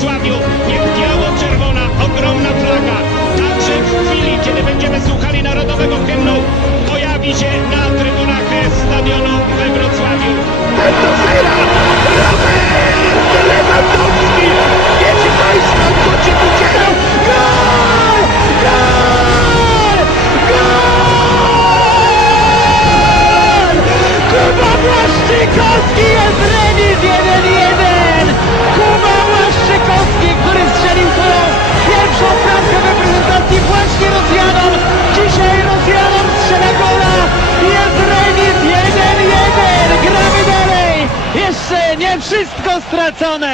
Wrocławiu. Niech biało-czerwona, ogromna flaga, także w chwili, kiedy będziemy słuchali narodowego hymnu, pojawi się na trybunach stadionu we Wrocławiu. Robert Lewandowski! Wiecie Państwo, co się tu dzieje? Gol! Gol! Gol! Kuba Błaszczykowski jest remis 1-1! Kuba Błaszczykowski, który strzelił swoją pierwszą bramkę w reprezentacji właśnie Rosjanom. Dzisiaj Rosjanom strzela gola. Jest remis 1-1! Gramy dalej! Jeszcze nie wszystko stracone!